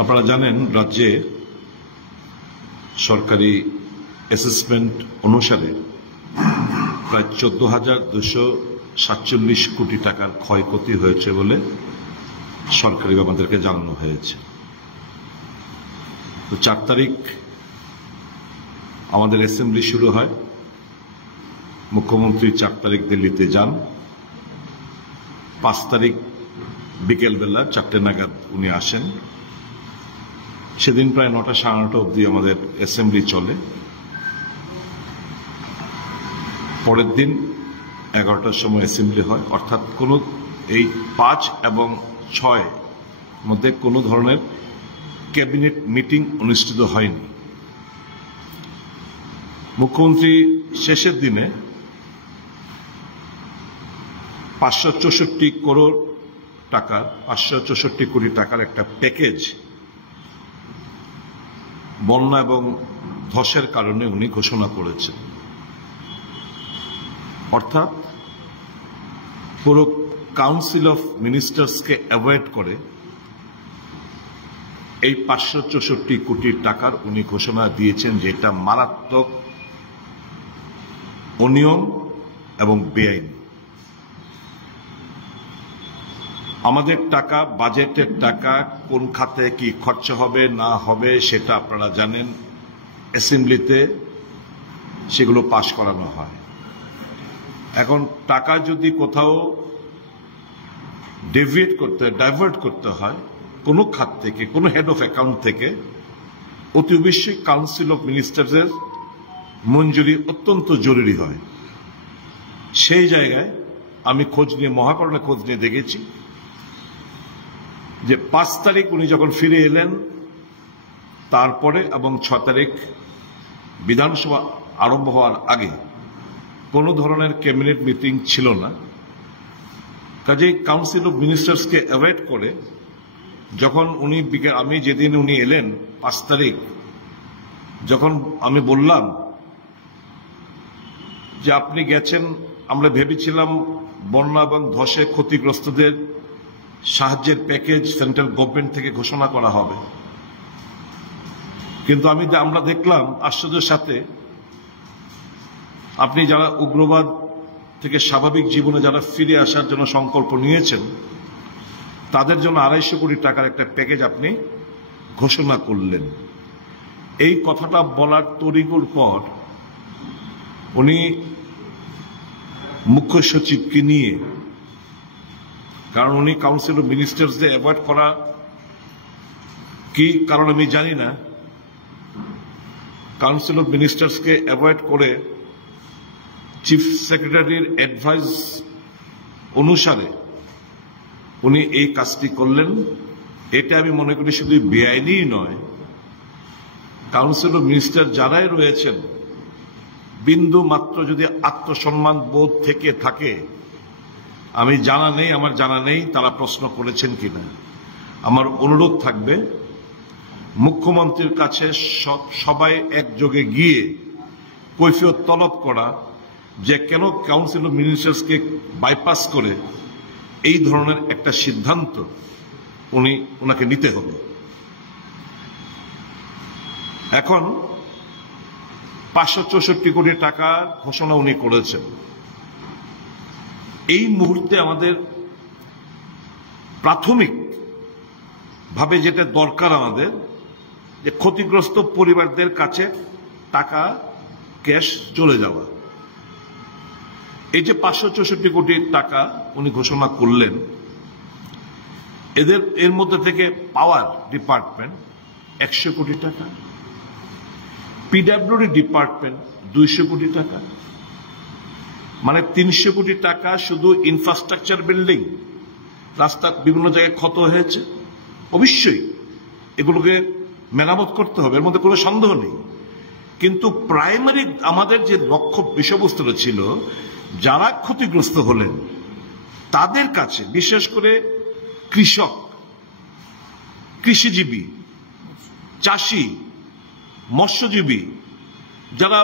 আপনারা জানেন রাজ্যে সরকারি অ্যাসেসমেন্ট অনুসারে প্রায় 14,247 কোটি টাকার ক্ষয়ক্ষতি হয়েছে বলে সরকারিভাবে আমাদেরকে জানানো হয়েছে। তো 4 তারিখ আমাদের অ্যাসেম্বলি শুরু হয়। মুখ্যমন্ত্রী 4 তারিখ দিল্লিতে যান। 5 তারিখ বিকেলবেলা 4টে নাগাদ উনি আসেন। সেদিন প্রায় 9টা সাড়ে 9টা অবধি আমাদের অ্যাসেম্বলি চলে। পরের দিন 11টার সময় অ্যাসেম্বলি হয়, অর্থাৎ কোন এই 5 এবং 6 মধ্যে কোনো ধরনের ক্যাবিনেট মিটিং অনুষ্ঠিত হয়নি। মুখ্যমন্ত্রী শেষের দিনে 564 কোটি টাকার একটা প্যাকেজ বন্যা এবং ধসের কারণে উনি ঘোষণা করেছেন। অর্থাৎ পুরো কাউন্সিল অফ মিনিস্টার্সকে অ্যাভয়েড করে এই 564 কোটি টাকার উনি ঘোষণা দিয়েছেন, যেটা মারাত্মক অনিয়ম এবং বেআইনি। আমাদের টাকা, বাজেটের টাকা কোন খাতে কি খরচ হবে না হবে সেটা আপনারা জানেন। অ্যাসেম্বলিতে সেগুলো পাশ করানো হয়। এখন টাকা যদি কোথাও ডাইভার্ট করতে হয় কোনো খাত থেকে, কোনো হেড অফ অ্যাকাউন্ট থেকে, অতি অবশ্যই কাউন্সিল অফ মিনিস্টার্সের মঞ্জুরি অত্যন্ত জরুরি হয়। সেই জায়গায় আমি মহাকরণে খোঁজ নিয়ে দেখেছি যে 5 তারিখ উনি যখন ফিরে এলেন, তারপরে এবং 6 তারিখ বিধানসভা আরম্ভ হওয়ার আগে কোনো ধরনের ক্যাবিনেট মিটিং ছিল না। কাজেই কাউন্সিল অফ মিনিস্টার্সকে অ্যাভয়েড করে যখন আমি যেদিন উনি এলেন 5 তারিখ, যখন আমি বললাম যে আপনি গেছেন, আমরা ভেবেছিলাম বন্যা এবং ধসে ক্ষতিগ্রস্তদের সাহায্যের প্যাকেজ সেন্ট্রাল গভর্নমেন্ট থেকে ঘোষণা করা হবে, কিন্তু আমরা দেখলাম আশ্চর্যের সাথে আপনি যারা উগ্রবাদ থেকে স্বাভাবিক জীবনে যারা ফিরে আসার জন্য সংকল্প নিয়েছেন তাদের জন্য 250 কোটি টাকার একটা প্যাকেজ আপনি ঘোষণা করলেন। এই কথাটা বলার তড়িঘড়ির পর উনি মুখ্য সচিবকে নিয়ে, কারণ উনি কাউন্সিল অফ মিনিস্টার্সদের অ্যাভয়েড করা কি কারণ আমি জানি না, কাউন্সিল অফ মিনিস্টার্সকে অ্যাভয়েড করে চিফ সেক্রেটারির অ্যাডভাইস অনুসারে উনি এই কাজটি করলেন। এটা আমি মনে করি শুধু বেআইনি নয়, কাউন্সিল অফ মিনিস্টার যারাই রয়েছেন বিন্দু মাত্র যদি আত্মসম্মান বোধ থেকে থাকে, আমার জানা নেই তারা প্রশ্ন করেছেন কিনা। আমার অনুরোধ থাকবে মুখ্যমন্ত্রীর কাছে সবাই একযোগে গিয়ে কৈফিয়ত তলব করা যে কেন কাউন্সিল অফ মিনিস্টার্সকে বাইপাস করে এই ধরনের একটা সিদ্ধান্ত ওনাকে নিতে হবে। এখন 564 কোটি টাকা ঘোষণা উনি করেছেন। এই মুহূর্তে আমাদের প্রাথমিক ভাবে যেটা দরকার, আমাদের যে ক্ষতিগ্রস্ত পরিবারদের কাছে টাকা ক্যাশ চলে যাওয়া। এই যে 564 কোটি টাকা উনি ঘোষণা করলেন, এর মধ্যে থেকে পাওয়ার ডিপার্টমেন্ট 100 কোটি টাকা, পিডব্লিউডি ডিপার্টমেন্ট 200 কোটি টাকা, মানে 300 কোটি টাকা শুধু ইনফ্রাস্ট্রাকচার বিল্ডিং, রাস্তা বিভিন্ন জায়গায় ক্ষত হয়েছে, অবশ্যই এগুলোকে মেরামত করতে হবে, এর মধ্যে কোনো সন্দেহ নেই। কিন্তু প্রাইমারি আমাদের যে লক্ষ্য বিষয়বস্তুটা ছিল, যারা ক্ষতিগ্রস্ত হলেন তাদের কাছে, বিশেষ করে কৃষক, কৃষিজীবী, চাষি, মৎস্যজীবী, যারা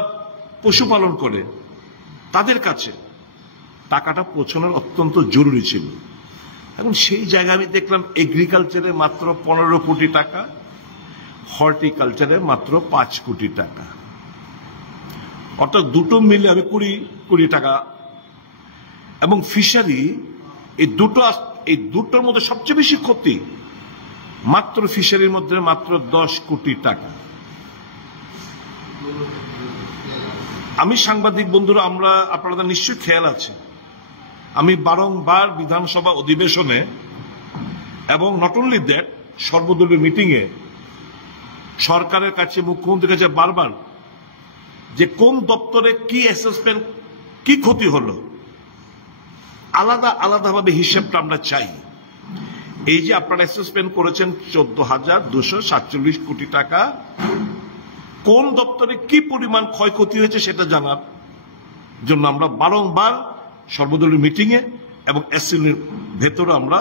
পশুপালন করে, তাদের কাছে টাকাটা পৌঁছানোর অত্যন্ত জরুরি ছিল। এখন সেই জায়গায় আমি দেখলাম এগ্রিকালচারে মাত্র 15 কোটি টাকা, হর্টিকালচারে মাত্র 5 কোটি টাকা, অর্থাৎ দুটো মিলে আমি 20 কোটি টাকা। এবং ফিশারি এই দুটোর মধ্যে সবচেয়ে বেশি ক্ষতি মাত্র ফিশারির মধ্যে মাত্র 10 কোটি টাকা। আমি সাংবাদিক বন্ধুরা, আপনাদের নিশ্চয়ই খেয়াল আছে, আমি বারংবার বিধানসভা অধিবেশনে এবং নট অনলি দ্যাট সর্বদলীয় মিটিং এ সরকারের কাছে, মুখ্যমন্ত্রীর কাছে বারবার যে কোন দপ্তরে কি অ্যাসেসমেন্ট, কি ক্ষতি হলো, আলাদাভাবে হিসেবটা আমরা চাই। এই যে আপনারা অ্যাসেসমেন্ট করেছেন 14,247 কোটি টাকা, কোন দপ্তরে কি পরিমাণ ক্ষয়ক্ষতি হয়েছে সেটা জানার জন্য আমরা বারংবার সর্বদলীয় মিটিং এ এবং অ্যাসেম্বলির ভেতরে আমরা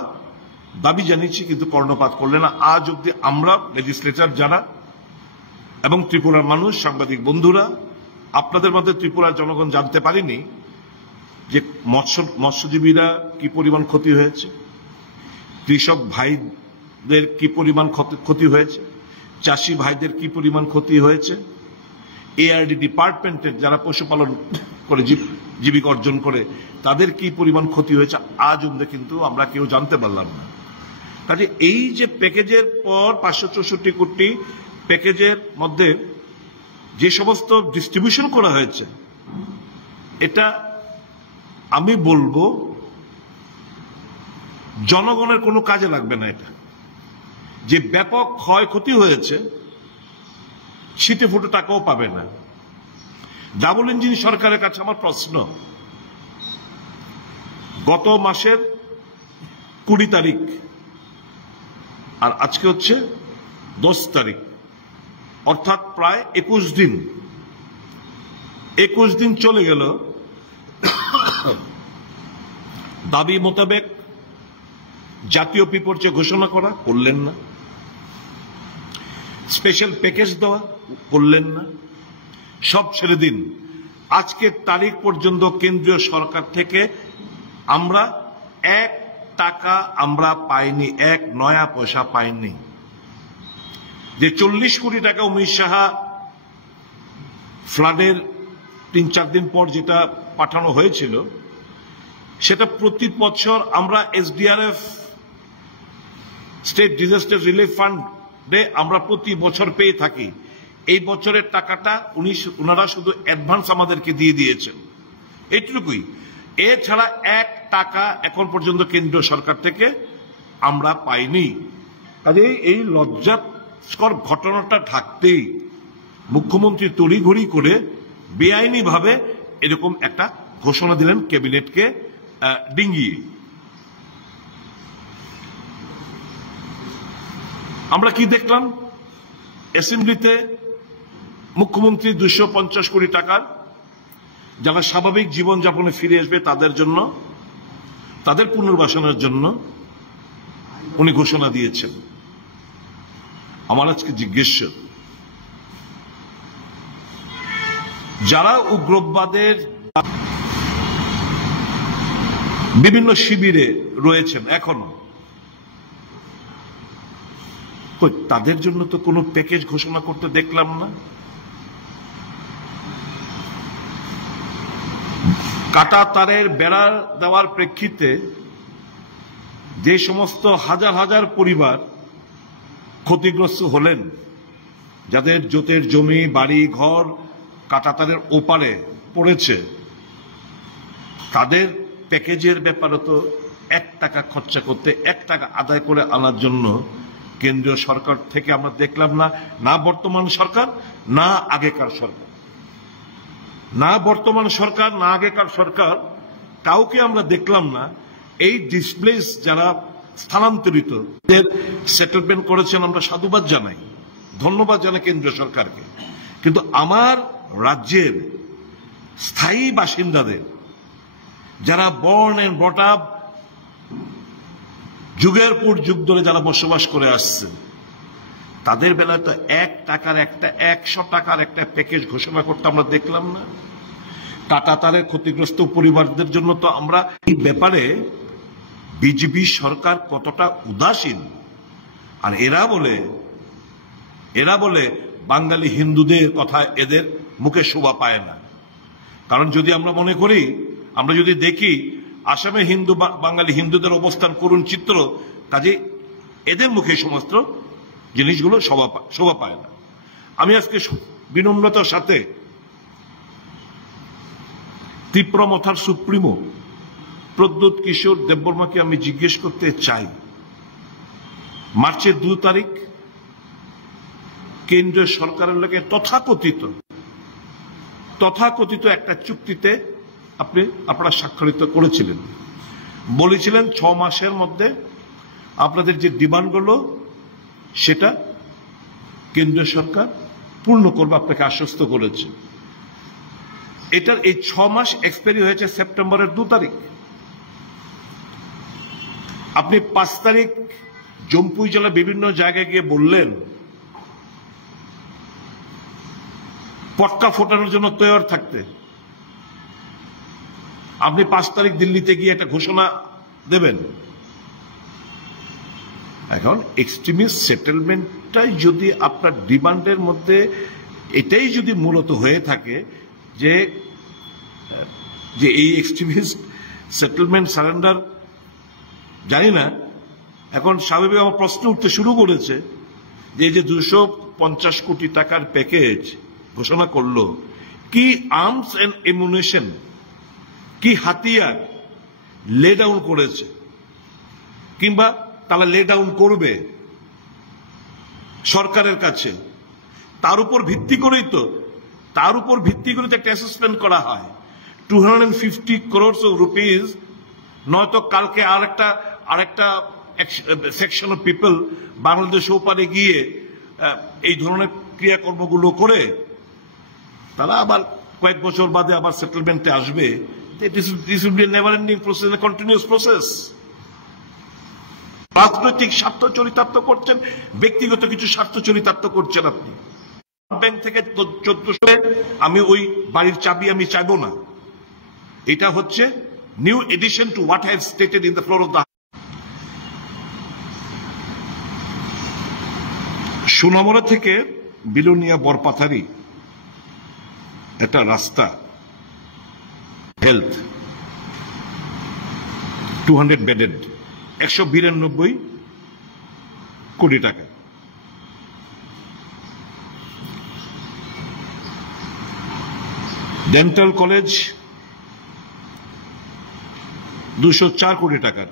দাবি জানিয়েছি, কিন্তু কর্ণপাত করলেন না। আজ অব্দি আমরা লেজিসলেচার যারা এবং ত্রিপুরার মানুষ, সাংবাদিক বন্ধুরা, আপনাদের মধ্যে ত্রিপুরার জনগণ জানতে পারেনি যে মৎস্যজীবীরা কি পরিমাণ ক্ষতি হয়েছে, কৃষক ভাইদের কি পরিমাণ ক্ষতি হয়েছে, চাষি ভাইদের কি পরিমাণ ক্ষতি হয়েছে, এআরডি ডিপার্টমেন্টের যারা পশুপালন করে জীবিকা অর্জন করে তাদের কি পরিমাণ ক্ষতি হয়েছে, আজ অব্দি কিন্তু আমরা কেউ জানতে পারলাম না। কাজে এই যে প্যাকেজের পর 564 কোটি প্যাকেজের মধ্যে যে সমস্ত ডিস্ট্রিবিউশন করা হয়েছে, এটা আমি বলবো জনগণের কোনো কাজে লাগবে না। এটা যে ব্যাপক ক্ষয়ক্ষতি হয়েছে ছিটে ফুটে টাকাও পাবে না। ডাবল ইঞ্জিন সরকারের কাছে আমার প্রশ্ন, গত মাসের 20 তারিখ আর আজকে হচ্ছে 10 তারিখ, অর্থাৎ প্রায় 21 দিন চলে গেল। দাবি মোতাবেক জাতীয় বিপর্যয় ঘোষণা করলেন না, স্পেশাল প্যাকেজ দেওয়া করলেন না, সব ছেড়ে দিন। আজকের তারিখ পর্যন্ত কেন্দ্রীয় সরকার থেকে আমরা 1 টাকা আমরা পাইনি, 1 নয়া পয়সা পাইনি। যে 40 কোটি টাকা উমেশ সাহা ফ্লাডের 3-4 দিন পর যেটা পাঠানো হয়েছিল, সেটা প্রতি বছর আমরা এসডিআরএফ স্টেট ডিজাস্টার রিলিফ ফান্ডে আমরা প্রতি বছর পেয়ে থাকি। এই বছরের টাকাটা ওনারা শুধু অ্যাডভান্স আমাদেরকে দিয়ে দিয়েছেন, এইটুকুই। এছাড়া 1 টাকা এখন পর্যন্ত কেন্দ্রীয় সরকার থেকে আমরা পাইনি। কাজে এই লজ্জাস্কর ঘটনাটা ঢাকতেই মুখ্যমন্ত্রী তড়িঘড়ি করে বেআইনি ভাবে এরকম একটা ঘোষণা দিলেন ক্যাবিনেটকে ডিঙ্গিয়ে। আমরা কি দেখলাম? অ্যাসেম্বলিতে মুখ্যমন্ত্রী 250 কোটি টাকার যারা স্বাভাবিক জীবনযাপনে ফিরে আসবে তাদের জন্য, তাদের পুনর্বাসনের জন্য উনি ঘোষণা দিয়েছেন। আমার আজকে জিজ্ঞেস, যারা উগ্রবাদের বিভিন্ন শিবিরে রয়েছেন এখনো, তাদের জন্য তো কোনো প্যাকেজ ঘোষণা করতে দেখলাম না। কাটা তারের বেড়া দেওয়ার প্রেক্ষিতে যে সমস্ত হাজার হাজার পরিবার ক্ষতিগ্রস্ত হলেন, যাদের জোতের জমি, বাড়ি ঘর কাটা তারের ওপারে পড়েছে, তাদের প্যাকেজের ব্যাপারে তো 1 টাকা খরচা করতে, 1 টাকা আদায় করে আনার জন্য কেন্দ্রীয় সরকার থেকে আমরা দেখলাম না। না বর্তমান সরকার, না আগেকার সরকার, না বর্তমান সরকার, না আগেকার সরকার, কাউকে আমরা দেখলাম না। এই ডিসপ্লেস যারা স্থানান্তরিত সেটেলমেন্ট করেছেন, আমরা সাধুবাদ জানাই, ধন্যবাদ জানাই কেন্দ্রীয় সরকারকে। কিন্তু আমার রাজ্যের স্থায়ী বাসিন্দাদের, যারা বর্ন এন্ড ব্রট আপ যুগের পর যুগ ধরে যারা বসবাস করে আসছে, তাদের বেলায় তো 1 টাকার একটা, 100 টাকার একটা প্যাকেজ ঘোষণা করতে আমরা দেখলাম না। কাটা তারের ক্ষতিগ্রস্ত পরিবারদের জন্য তো আমরা এই ব্যাপারে বিজেপি সরকার কতটা উদাসীন। আর এরা বলে এরা বলে বাঙালি হিন্দুদের কথা এদের মুখে শোভা পায় না। কারণ যদি আমরা মনে করি, আমরা যদি দেখি আসামে হিন্দু বাঙালি হিন্দুদের অবস্থান করুণ চিত্র, কাজে এদের মুখে সমস্ত জিনিসগুলো শোভা পায় না। আমি আজকে বিনম্রতার সাথে তীব্রমথার সুপ্রিমো প্রদ্যোৎ কিশোর দেববর্মাকে আমি জিজ্ঞেস করতে চাই, মার্চের 2 তারিখ কেন্দ্রীয় সরকারের লগে তথাকথিত একটা চুক্তিতে আপনারা স্বাক্ষরিত করেছিলেন। বলেছিলেন 6 মাসের মধ্যে আপনাদের যে ডিমান্ডগুলো সেটা কেন্দ্রীয় সরকার পূর্ণ করবে, আপনাকে আশ্বস্ত করেছে। এটার এই 6 মাস এক্সপায়ারি হয়েছে সেপ্টেম্বরের 2 তারিখ। আপনি 5 তারিখ জম্পুই জেলা বিভিন্ন জায়গায় গিয়ে বললেন পটকা ফোটানোর জন্য তৈরি থাকতে। আপনি 5 তারিখ দিল্লিতে গিয়ে একটা ঘোষণা দেবেন। এখন এক্সট্রিমিস্ট সেটেলমেন্টটাই যদি আপনার ডিমান্ডের মধ্যে এটাই যদি মূলত হয়ে থাকে যে এই এক্সট্রিমিস্ট সেটেলমেন্ট সারেন্ডার, জানি না, এখন স্বাভাবিক আমার প্রশ্ন উঠতে শুরু করেছে যে 250 কোটি টাকার প্যাকেজ ঘোষণা করলো, কি আর্মস এন্ড এমুনেশন, কি হাতিয়ার লে ডাউন করেছে কিংবা তারা লে ডাউন করবে সরকারের কাছে, তার উপর ভিত্তি করেই তো একটা অ্যাসেসমেন্ট করা হয়। 250 crores of rupees, নয়তো কালকে আরেকটা সেকশন অফ পিপল বাংলাদেশ ওপারে গিয়ে এই ধরনের ক্রিয়াকর্মগুলো করে তারা আবার কয়েক বছর বাদে আবার সেটেলমেন্টে আসবে। This will B A never ending process, A continuous process. রাজনৈতিক স্বার্থ চরিতার্থ করছেন, ব্যক্তিগত কিছু স্বার্থ চরিতার্থ করছেন আপনি। ব্যাংক থেকে 1400 আমি ওই বাড়ির চাবি আমি চাইবো না। এটা হচ্ছে new addition to what I have stated in the floor of the. Sonamura থেকে বিলোনিয়া বরপাথারি একটা রাস্তা, হেলথ 200 বেডেড, 192 কোটি টাকা। ডেন্টাল কলেজ 204 কোটি টাকার।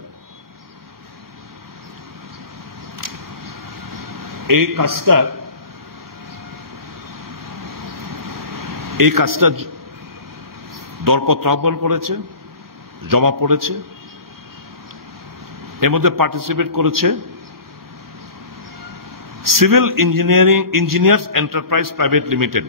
এই কাজটা দরপত্র আহ্বান করেছে, জমা পড়েছে। এর মধ্যে পার্টিসিপেট করেছে civil engineers enterprise private limited,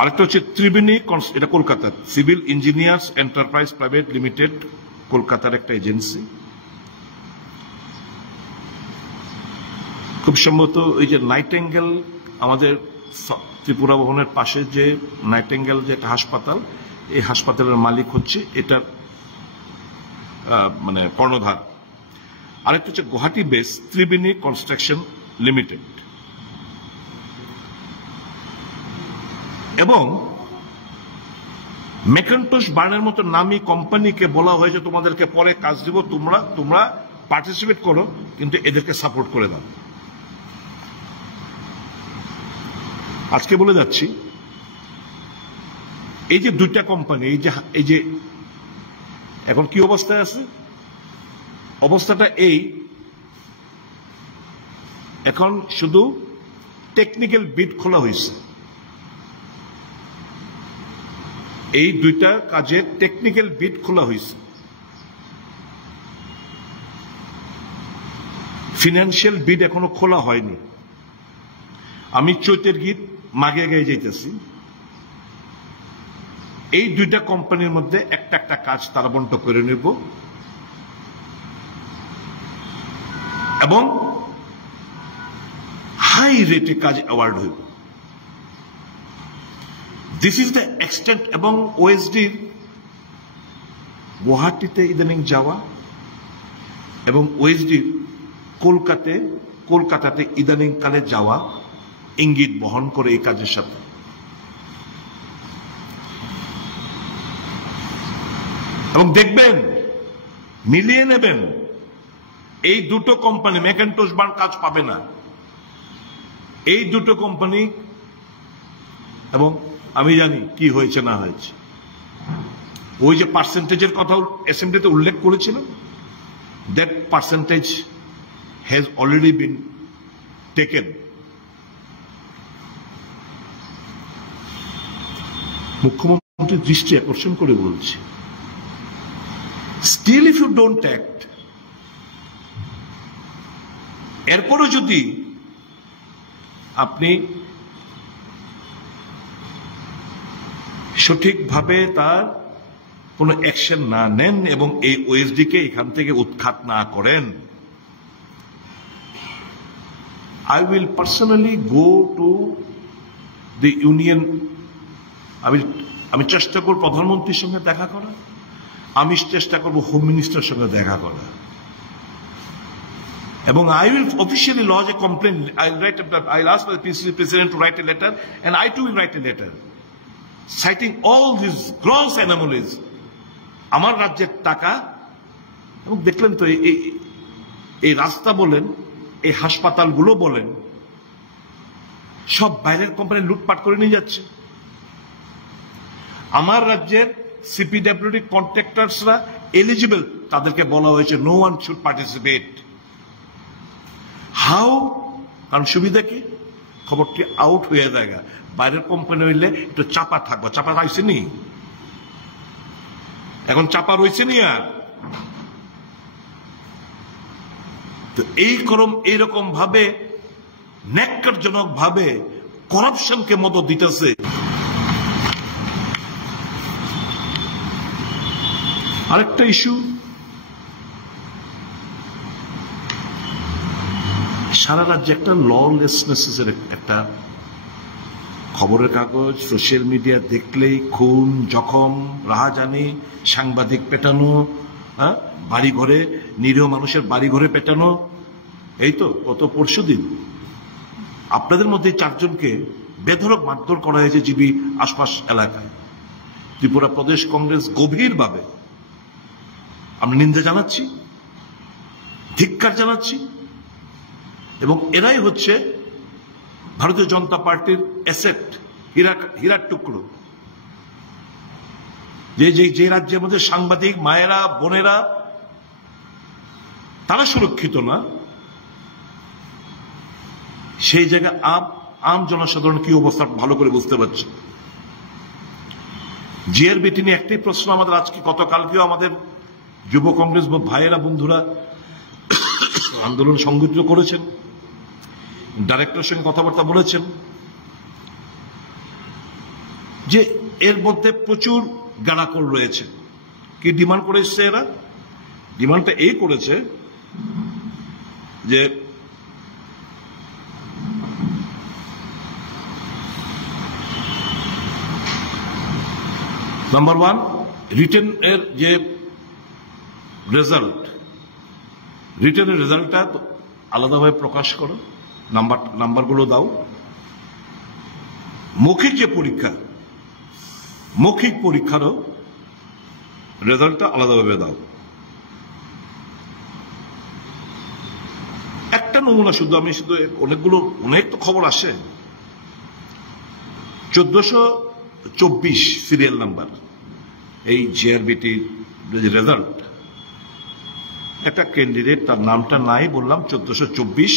আরেকটা হচ্ছে ত্রিবেণী, এটা কলকাতার civil engineers enterprise private limited, কলকাতার একটা এজেন্সি। খুব সম্ভবত ওই যে নাইটেঙ্গেল, আমাদের ত্রিপুরা ভবনের পাশে যে নাইটেঙ্গেল যে একটা হাসপাতাল, এই হাসপাতালের মালিক হচ্ছে এটার মানে কর্ণধার। আরেকটা হচ্ছে Guwahati base Tribeni construction limited. এবং ম্যাকেন্টোশ বার্নের মতো নামী কোম্পানিকে বলা হয়েছে তোমাদেরকে পরে কাজ দিব, তোমরা পার্টিসিপেট করো, কিন্তু এদেরকে সাপোর্ট করে দাও। আজকে বলে যাচ্ছি, এই যে 2টা কোম্পানি, এই যে এখন কি অবস্থায় আছে, অবস্থাটা এই, এখন শুধু টেকনিক্যাল বিড খোলা হয়েছে। এই 2টা কাজের টেকনিক্যাল বিড খোলা হয়েছে, ফিনান্সিয়াল বিড এখনো খোলা হয়নি। আমি চৈতের গীত মাগে গিয়ে যাইতেছি, এই 2টা কোম্পানির মধ্যে একটা কাজ তারা বন্টন করে নেব এবং হাই রেটে কাজ অ্যাওয়ার্ড হইব। This is the extent. এবং ওএসডির গুয়াহাটিতে ইদানিং যাওয়া এবং ওএসডির কলকাতাতে ইদানিংকালে যাওয়া ইঙ্গিত বহন করে এই কাজের সাথে। এবং দেখবেন, মিলিয়ে নেবেন, এই দুটো কোম্পানি ম্যাকেন্টোশ বার্ন কাজ পাবে না। এই দুটো কোম্পানি, এবং আমি জানি কি হয়েছে না হয়েছে। ওই যে পার্সেন্টেজের কথা অ্যাসেম্বলিতে উল্লেখ করেছিলাম, that percentage has already been taken. মুখ্যমন্ত্রীর দৃষ্টি আকর্ষণ করে বলছে, still if you don't act, এরপরও যদি আপনি সঠিকভাবে তার কোনো অ্যাকশন না নেন এবং এই ওএসডি কে এখান থেকে উৎখাত না করেন, I will personally go to the union. আমি চেষ্টা করব প্রধানমন্ত্রীর সঙ্গে দেখা করা, আমি চেষ্টা করব হোম মিনিস্টারের সঙ্গে দেখা করা, এবং I will officially lodge a complaint. I'll ask the PCC president to write a letter, and I too will write a letter citing all these gross anomalies. আমার রাজ্যের টাকা, এবং দেখলেন তো এই রাস্তা বলেন, এই হাসপাতালগুলো বলেন, সব বাইরের কোম্পানি লুটপাট করে নিয়ে যাচ্ছে। আমার রাজ্যের সিপিডব্লিউডি কন্ট্রাক্টরসরা এলিজিবল, তাদেরকে বলা হয়েছে no one should participate. How? কারণ সুবিধা কি? খবরটি আউট হয়ে যায়। বাইরের কোম্পানি হইলে একটু চাপা থাকবো, চাপা রাইছে নি, এখন চাপা রয়েছে নি। আর তো এইরকম ভাবে ন্যাক্কারজনক ভাবে করাপশনকে মদত দিতেছে। আরেকটা ইস্যু, সারা রাজ্যে একটা ললেসনেসের একটা খবরের কাগজ, সোশ্যাল মিডিয়া দেখলেই খুন, জখম, রাহাজানি, সাংবাদিক পেটানো, বাড়ি ঘরে, নিরীহ মানুষের বাড়ি ঘরে পেটানো। এই তো গত পরশুদিন আপনাদের মধ্যে 4 জনকে বেধড়ক মারধর করা হয়েছে জিবি আশপাশ এলাকায়। ত্রিপুরা প্রদেশ কংগ্রেস গভীরভাবে আমরা নিন্দা জানাচ্ছি, ধিক্কার জানাচ্ছি, এবং এরাই হচ্ছে ভারতীয় জনতা পার্টির অ্যাসেট, হীরার টুকরো। যে রাজ্যের মধ্যে সাংবাদিক মায়েরা, বোনেরা তারা সুরক্ষিত না, সেই জায়গায় আম জনসাধারণ কি অবস্থা ভালো করে বুঝতে পারছে। জিআরবিটি নিয়ে একটাই প্রশ্ন আমাদের আজকে, গতকালকেও আমাদের যুব কংগ্রেস ভাইয়েরা, বন্ধুরা আন্দোলন সংগঠিত করেছেন, ডাইরেক্টরের সঙ্গে কথাবার্তা বলেছেন যে এর মধ্যে প্রচুর গাড়াকল রয়েছে। কি ডিমান্ড করেছে এরা? ডিমান্ডটা এই করেছে যে নাম্বার 1, রিটেন এর যে রেজাল্ট, রিটেনের রেজাল্টটা আলাদাভাবে প্রকাশ করো, নাম্বারগুলো দাও। মৌখিক যে পরীক্ষা, মৌখিক পরীক্ষারও রেজাল্টটা আলাদাভাবে দাও। একটা নমুনা শুধু, আমি শুধু অনেক তো খবর আসে। 1424 সিরিয়াল নাম্বার এই জিআরবিটি রেজাল্ট, একটা ক্যান্ডিডেট, তার নামটা নাই বললাম, 1424,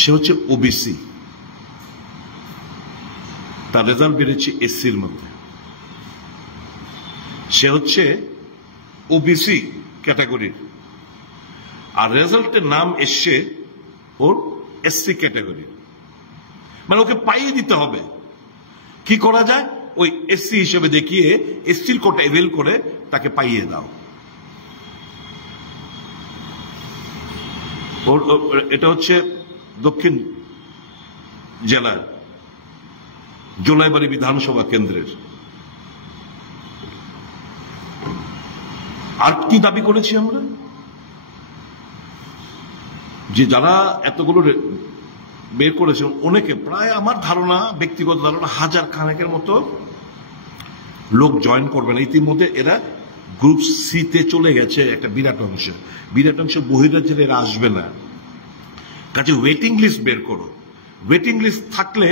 সে হচ্ছে ওবিসি, তার রেজাল্ট বেড়েছে এসসির মধ্যে। সে হচ্ছে ওবিসি ক্যাটাগরির, আর রেজাল্টের নাম এসছে ওর এসসি ক্যাটাগরি। মানে ওকে পাইয়ে দিতে হবে। কি করা যায়? ওই এসসি হিসেবে দেখিয়ে এসসির কোটা এভেল করে তাকে পাইয়ে দাও। এটা হচ্ছে দক্ষিণ জেলার জোলাইবাড়ি বিধানসভা কেন্দ্রের। আর কি দাবি করেছি আমরা? যে যারা এতগুলো বের করেছেন অনেকে, প্রায় আমার ধারণা, ব্যক্তিগত ধারণা, 1000 খানেকের মতো লোক জয়েন করবেন। ইতিমধ্যে এরা গ্রুপ সিতে চলে গেছে একটা বিরাট অংশ বহিরাজ্যের এরা আসবে না। কাজে ওয়েটিং লিস্ট বের করো। ওয়েটিং লিস্ট থাকলে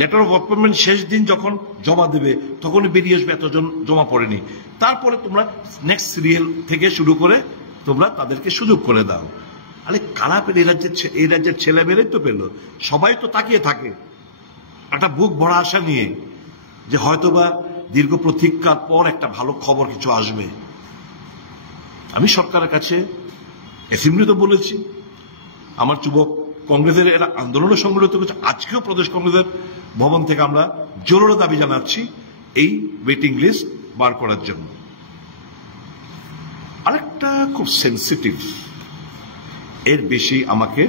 লেটার অফ অ্যাপয়েন্টমেন্ট শেষ দিন যখন জমা দেবে তখনই বেরিয়ে আসবে এতজন জমা পড়েনি। তারপরে তোমরা নেক্সট সিরিয়াল থেকে শুরু করে তোমরা তাদেরকে সুযোগ করে দাও। আরে কারা পেল? এই রাজ্যের ছেলে মেয়েরাই তো পেল। সবাই তো তাকিয়ে থাকে একটা বুক ভরা আশা নিয়ে যে হয়তোবা দীর্ঘ প্রতীক্ষার পর একটা ভালো খবর কিছু আসবে। আমি সরকারের কাছে অ্যাসেম্বলিতে বলেছি, আমার যুবক কংগ্রেসের এরা আন্দোলনে সংগঠিত করেছে, আজকেও প্রদেশ কংগ্রেসের ভবন থেকে আমরা জোরালো দাবি জানাচ্ছি এই ওয়েটিং লিস্ট বার করার জন্য। আরেকটা খুব সেন্সিটিভ, এর বেশি আমাকে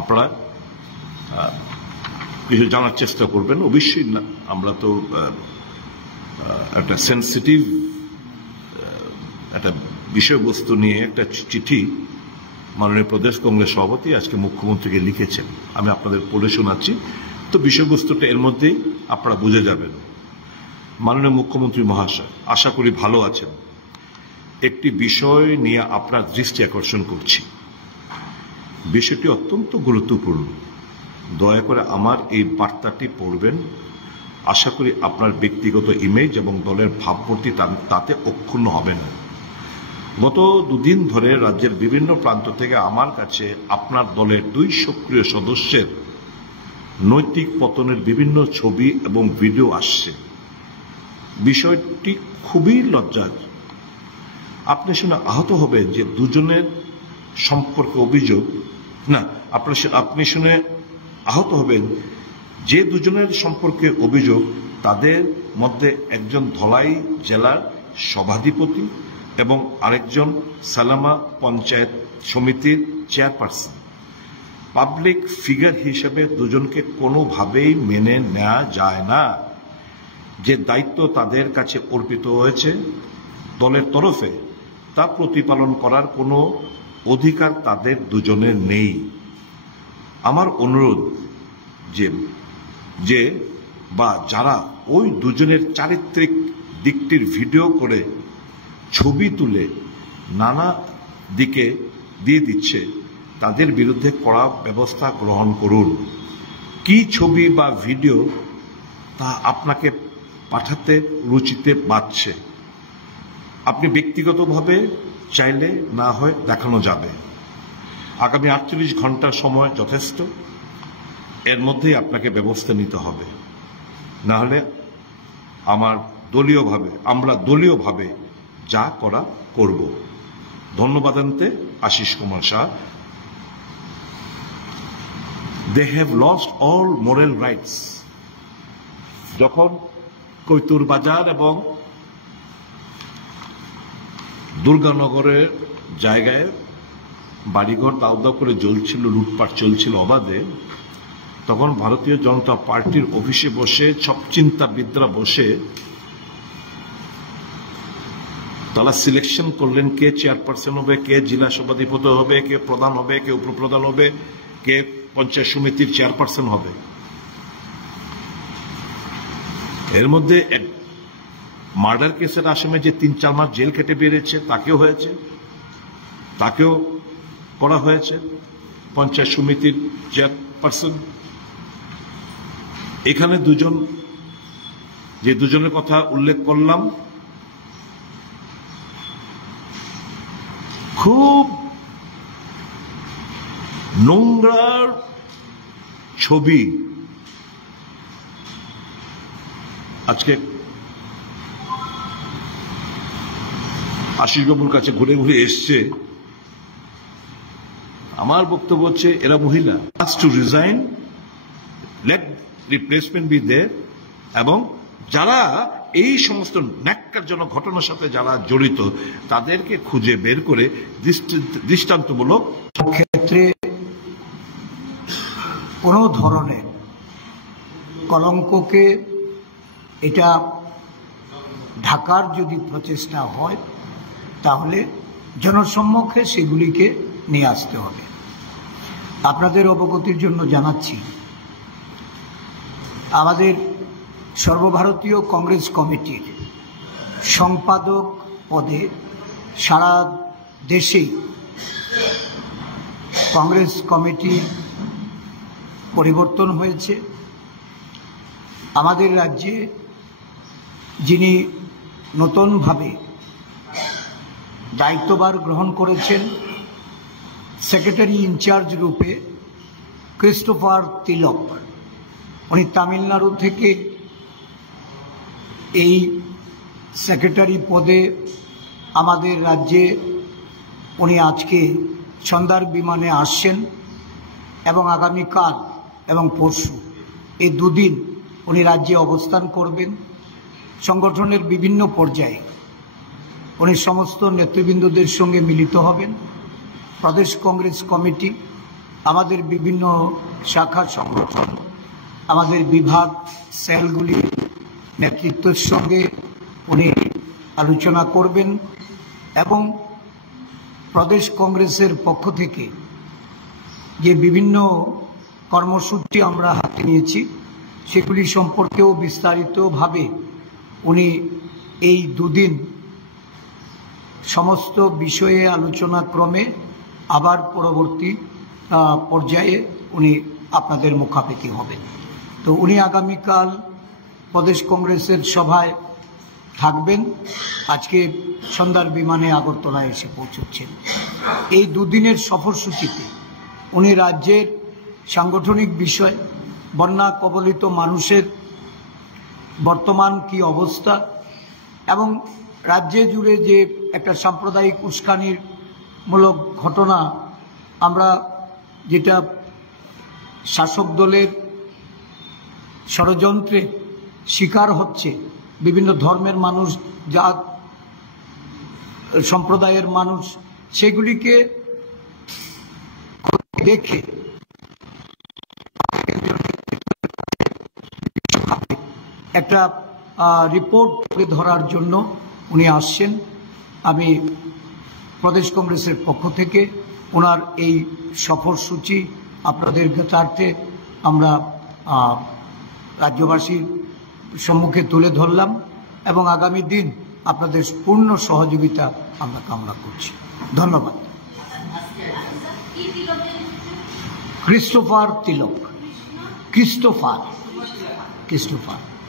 আপনারা কিছু জানার চেষ্টা করবেন অবশ্যই। না, আমরা তো একটা সেন্সিটিভ একটা বিষয়বস্তু নিয়ে একটা চিঠি মাননীয় প্রদেশ কংগ্রেস সভাপতি আজকে মুখ্যমন্ত্রীকে লিখেছেন। আমি আপনাদের পড়ে শোনাচ্ছি, তো বিষয়বস্তুটা এর মধ্যেই আপনারা বুঝে যাবেন। মাননীয় মুখ্যমন্ত্রী মহাশয়, আশা করি ভালো আছেন। একটি বিষয় নিয়ে আপনার দৃষ্টি আকর্ষণ করছি। বিষয়টি অত্যন্ত গুরুত্বপূর্ণ। দয়া করে আমার এই বার্তাটি পড়বেন। আশা করি আপনার ব্যক্তিগত ইমেজ এবং দলের ভাবমূর্তি তাতে অক্ষুণ্ণ হবে না। গত দুদিন ধরে রাজ্যের বিভিন্ন প্রান্ত থেকে আমার কাছে আপনার দলের 2 সক্রিয় সদস্যের নৈতিক পতনের বিভিন্ন ছবি এবং ভিডিও আসছে। বিষয়টি খুবই লজ্জার। আপনি শুনে আহত হবেন যে দুজনের সম্পর্কে অভিযোগ, না, আপনি শুনে আহত হবেন যে দুজনের সম্পর্কে অভিযোগ তাদের মধ্যে একজন ধলাই জেলার সভাধিপতি এবং আরেকজন সালামা পঞ্চায়েত সমিতির চেয়ারপারসন। পাবলিক ফিগার হিসেবে দুজনকে কোনোভাবেই মেনে নেওয়া যায় না। যে দায়িত্ব তাদের কাছে অর্পিত হয়েছে দলের তরফে তা প্রতিপালন করার কোনো অধিকার তাদের দুজনের নেই। আমার অনুরোধ যে বা যারা ওই দুজনের চারিত্রিক দিকটির ভিডিও করে ছবি তুলে নানা দিকে দিয়ে দিচ্ছে তাদের বিরুদ্ধে কড়া ব্যবস্থা গ্রহণ করুন। কি ছবি বা ভিডিও তা আপনাকে পাঠাতে রুচিতে বাঁধছে আপনি ব্যক্তিগতভাবে চাইলে না হয় দেখানো যাবে। আগামী 48 ঘন্টার সময় যথেষ্ট। এর মধ্যেই আপনাকে ব্যবস্থা নিতে হবে, না হলে আমরা দলীয়ভাবে যা করা করব। ধন্যবাদ আনতে Ashis Kumar Shah. They have lost all moral rights. যখন কৈতুর বাজার এবং দুর্গানগরের জায়গায় বাড়িঘর দাউ দাউ করে জ্বলছিল, লুটপাট চলছিল অবাধে, তখন ভারতীয় জনতা পার্টির অফিসে বসে সব চিন্তাবিদরা বসে তারা সিলেকশন করলেন কে চেয়ারপারসন হবে, কে জেলা সভাধিপতি হবে, কে প্রধান হবে, কে উপপ্রধান হবে, কে পঞ্চায়েত সমিতির চেয়ারপারসন হবে। এর মধ্যে এক মার্ডার কেসের আসামে যে 3-4 মাস জেল খেটে বেরিয়েছে তাকেও করা হয়েছে পঞ্চায়েত সমিতির চেয়ারপারসন। এখানে দুজনের কথা উল্লেখ করলাম, খুব নোংরার ছবি আজকে আশিস বাবুর কাছে ঘুরে ঘুরে এসছে। আমার বক্তব্য হচ্ছে এরা মহিলা to resign, let replacement be there, এবং যারা এই সমস্ত ন্যাক্কারজনক ঘটনার সাথে যারা জড়িত তাদেরকে খুঁজে বের করে দৃষ্টান্তমূলক ক্ষেত্রে কোন ধরনের কলঙ্ককে এটা ঢাকার যদি প্রচেষ্টা হয় তাহলে জনসম্মুখে সেগুলিকে নিয়ে আসতে হবে। আপনাদের অবগতির জন্য জানাচ্ছি, আমাদের সর্বভারতীয় কংগ্রেস কমিটির সম্পাদক পদে সারা দেশেই কংগ্রেস কমিটি পরিবর্তন হয়েছে। আমাদের রাজ্যে যিনি নতুনভাবে দায়িত্বভার গ্রহণ করেছেন সেক্রেটারি ইনচার্জ রূপে ক্রিস্টোফার তিলক, উনি তামিলনাড়ু থেকে এই সেক্রেটারি পদে আমাদের রাজ্যে উনি আজকে সন্ধ্যার বিমানে আসছেন এবং আগামীকাল এবং পরশু এই দুদিন উনি রাজ্যে অবস্থান করবেন। সংগঠনের বিভিন্ন পর্যায়ে উনি সমস্ত নেতৃবৃন্দদের সঙ্গে মিলিত হবেন। প্রদেশ কংগ্রেস কমিটি, আমাদের বিভিন্ন শাখা সংগঠন, আমাদের বিভাগ সেলগুলির নেতৃত্বের সঙ্গে উনি আলোচনা করবেন এবং প্রদেশ কংগ্রেসের পক্ষ থেকে যে বিভিন্ন কর্মসূচি আমরা হাতে নিয়েছি সেগুলি সম্পর্কেও বিস্তারিতভাবে উনি এই দুদিন সমস্ত বিষয়ে আলোচনা ক্রমে আবার পরবর্তী পর্যায়ে উনি আপনাদের মুখাপেক্ষি হবেন। তো উনি আগামীকাল প্রদেশ কংগ্রেসের সভায় থাকবেন, আজকে সন্ধ্যার বিমানে আগরতলায় এসে পৌঁছচ্ছেন। এই দুদিনের সফরসূচিতে উনি রাজ্যের সাংগঠনিক বিষয়, বন্যা কবলিত মানুষের বর্তমান কি অবস্থা এবং রাজ্যে জুড়ে যে একটা সাম্প্রদায়িক উস্কানির মূলক ঘটনা আমরা যেটা শাসক দলের ষড়যন্ত্রে শিকার হচ্ছে, বিভিন্ন ধর্মের মানুষ, জাত সম্প্রদায়ের মানুষ, সেগুলিকে দেখে একটা রিপোর্ট তুলে ধরার জন্য উনি আসছেন। আমি প্রদেশ কংগ্রেসের পক্ষ থেকে ওনার এই সফরসূচি আপনাদের জ্ঞাতার্থে আমরা রাজ্যবাসীর সম্মুখে তুলে ধরলাম এবং আগামী দিন আপনাদের পূর্ণ সহযোগিতা আমরা কামনা করছি। ধন্যবাদ। ক্রিস্টোফার তিলক, ক্রিস্টোফার।